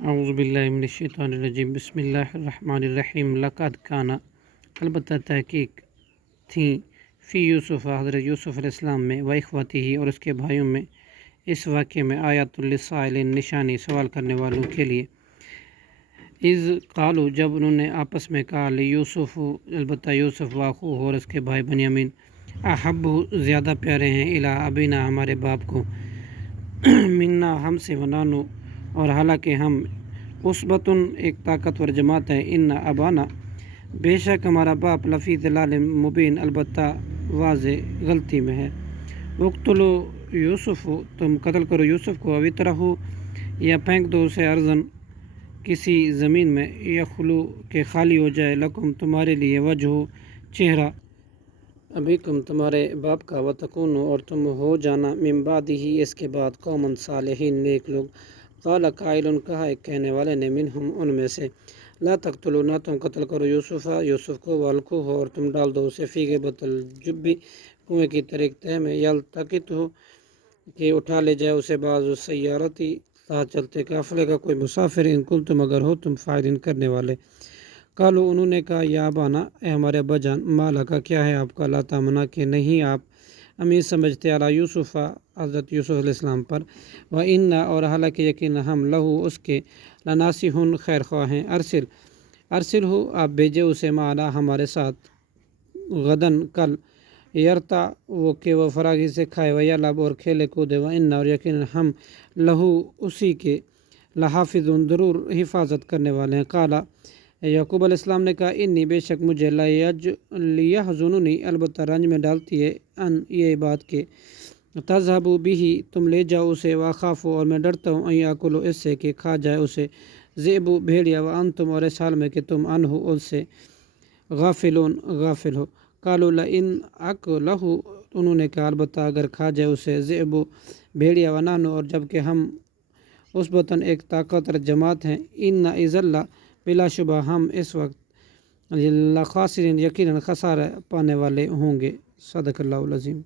اعوذ باللہ من الشیطان الرجیم بسم اللہ الرحمن الرحیم لقد کانا البتہ تحقیق تھیں فی یوسف حضرت یوسف علیہ السلام میں و اخوتہ اور اس کے بھائیوں میں اس واقعے میں آیات للسائلین نشانی سوال کرنے والوں کے لیے اذ قالو جب انہوں نے آپس میں کہا یوسف البتہ یوسف واخو اور اس کے بھائی بنیامین احب زیادہ پیارے ہیں الی ابینا ہمارے باپ کو منا ہم سے ونانو اور حالانکہ ہم عصبتن ایک طاقتور جماعت ہے ان ابانا بے شک ہمارا باپ لفی ضلال مبین البتہ واضح غلطی میں ہے اقتلو یوسف تم قتل کرو یوسف کو اوترہو یا پھینک دو اسے ارضن کسی زمین میں یخلو کہ خالی ہو جائے لکم تمہارے لیے وجہ چہرہ ابیکم تمہارے باپ کا وتکونو اور تم ہو جانا من بعدہ ہی اس کے بعد قوم صالحین نیک لوگ قال قائل کہا ایک کہنے والے نے منہم ان میں سے لا تقتلوا نہ تم قتل کرو یوسف کو والقوہ اور تم ڈال دو اسے فی غیبۃ الجب کنویں کی طرح تہ میں یلتقطہ کہ اٹھا لے جائے اسے بعض السیارتی راہ چلتے قافلے کا کوئی مسافر ان کنتم اگر ہو تم فاعلین کرنے والے قالوا انہوں نے کہا یا ابانا اے ہمارے ابا جان ما لکا کیا ہے آپ کا لا تامنا کہ نہیں آپ امیر سمجھتے علی یوسف حضرت یوسف علیہ السلام پر و ان اور حالانکہ یقین ہم لہو اس کے لناصحون خیر خواہ ہیں ارسل ہو آپ بھیجے اسے معنا ہمارے ساتھ غدن کل یرتا وہ کہ وہ فراغی سے کھائے و یلعب اور کھیلے کودے و ان اور یقین ہم لہو اسی کے لحافظون ضرور حفاظت کرنے والے ہیں قالا یعقوب علیہ السلام نے کہا انی بے شک مجھے لیحزننی البتہ رنج میں ڈالتی ہے ان یہ بات کہ تذہبوا بہ تم لے جاؤ اسے واخافوا اور میں ڈرتا ہوں ان یاکلوا اس سے کہ کھا جائے اسے ذئب بھیڑیا وانتم اور اس حال میں کہ تم عنہ اس سے غافل ہو قالوا لئن اکلہ انہوں نے کہا البتہ اگر کھا جائے اسے ذئب بھیڑیا ونحن اور جب کہ ہم عصبۃ ایک طاقتور جماعت ہیں ان اذا بلا شبہ ہم اس وقت لخاسرین یقیناً خسارہ پانے والے ہوں گے صدق اللہ العظیم۔